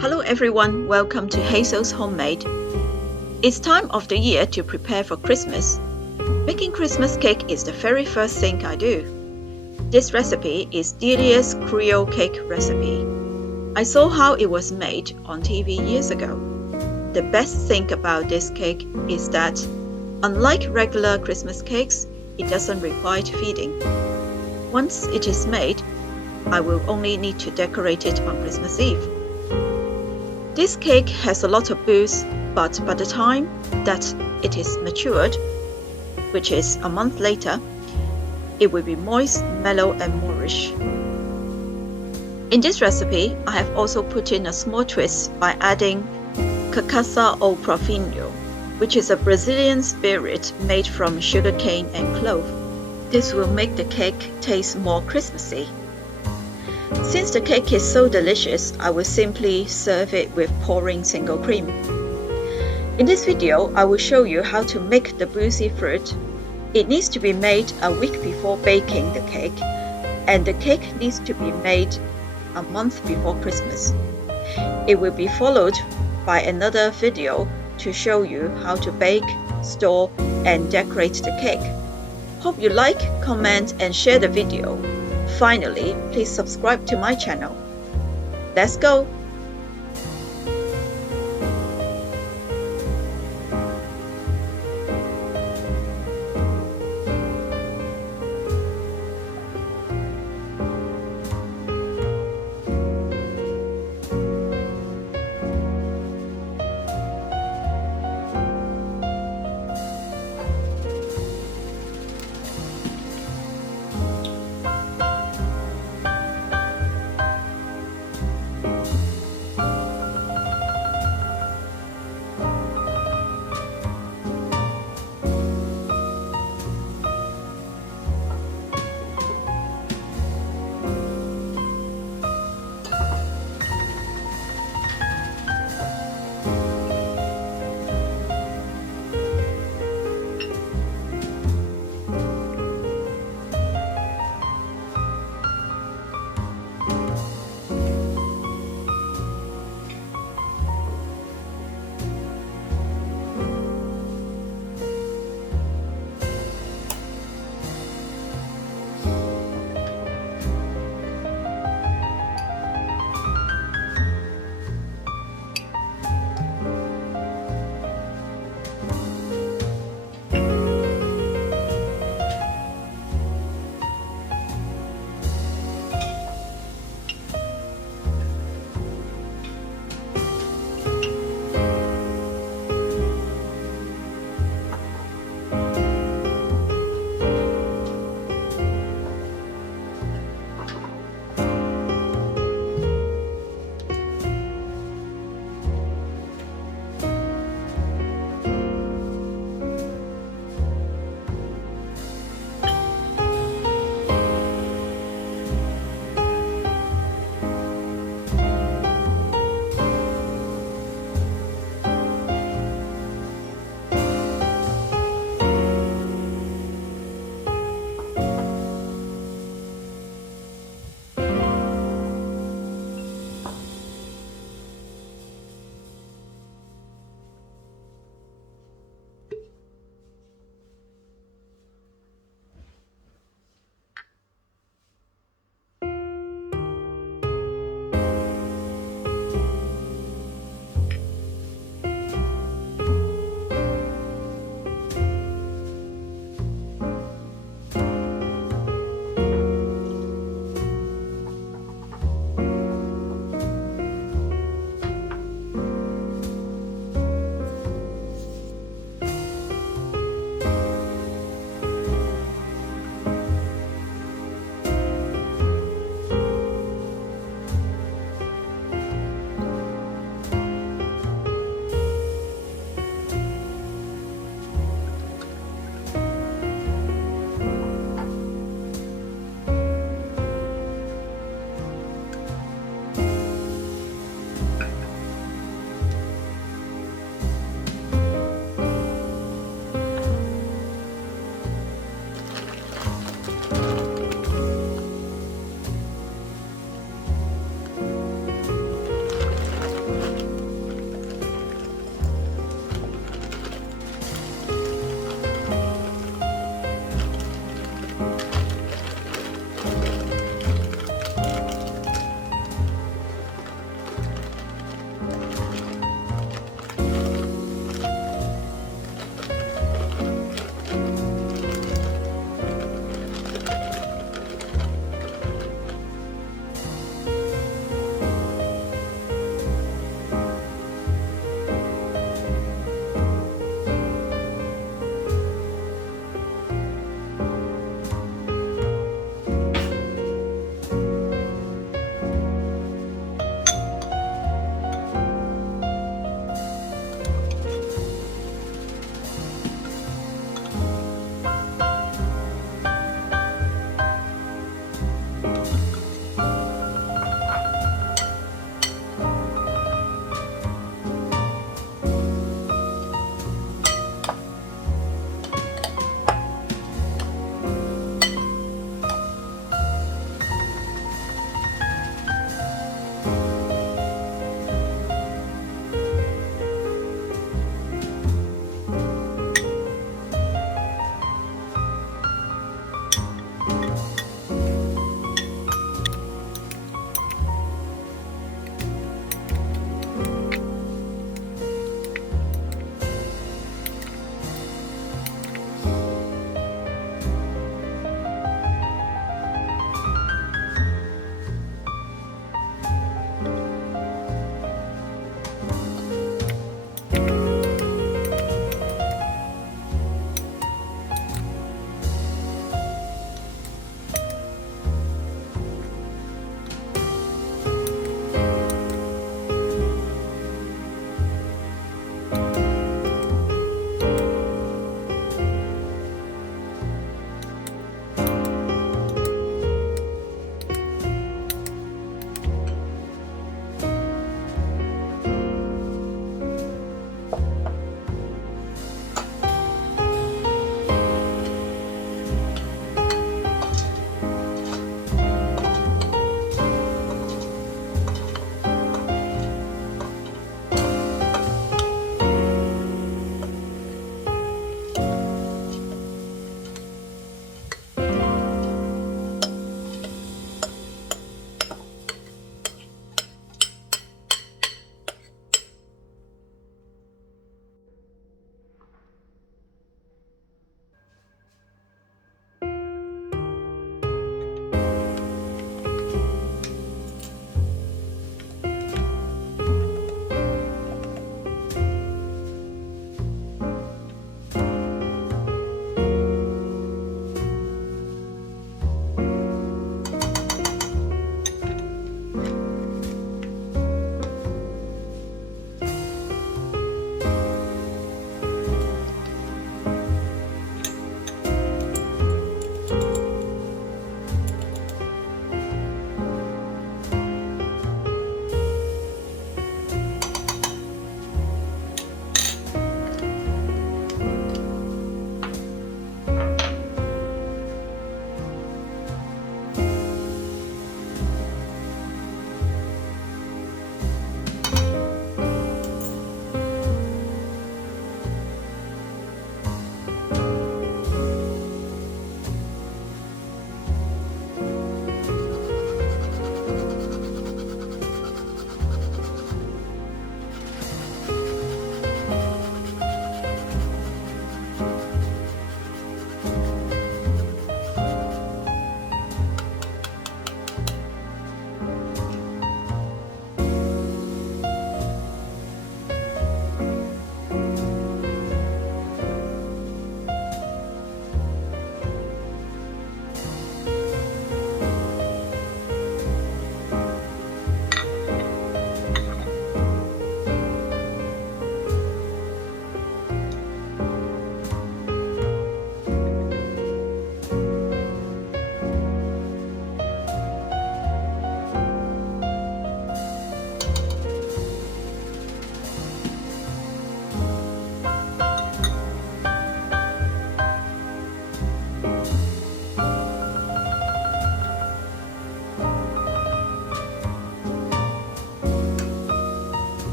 Hello everyone, welcome to Hazel's Homemade. It's time of the year to prepare for Christmas. Making Christmas cake is the very first thing I do. This recipe is Delia's Creole cake recipe. I saw how it was made on TV years ago. The best thing about this cake is that, unlike regular Christmas cakes, it doesn't require feeding. Once it is made, I will only need to decorate it on Christmas Eve. This cake has a lot of booze, but by the time that it is matured, which is a month later, it will be moist, mellow and moorish. In this recipe, I have also put in a small twist by adding Cachaça ou Polvilho, which is a Brazilian spirit made from sugarcane and clove. This will make the cake taste more Christmassy. Since the cake is so delicious, I will simply serve it with pouring single cream. In this video, I will show you how to make the boozy fruit. It needs to be made a week before baking the cake, and the cake needs to be made a month before Christmas. It will be followed by another video to show you how to bake, store, and decorate the cake. Hope you like, comment, and share the video. Finally, please subscribe to my channel. Let's go!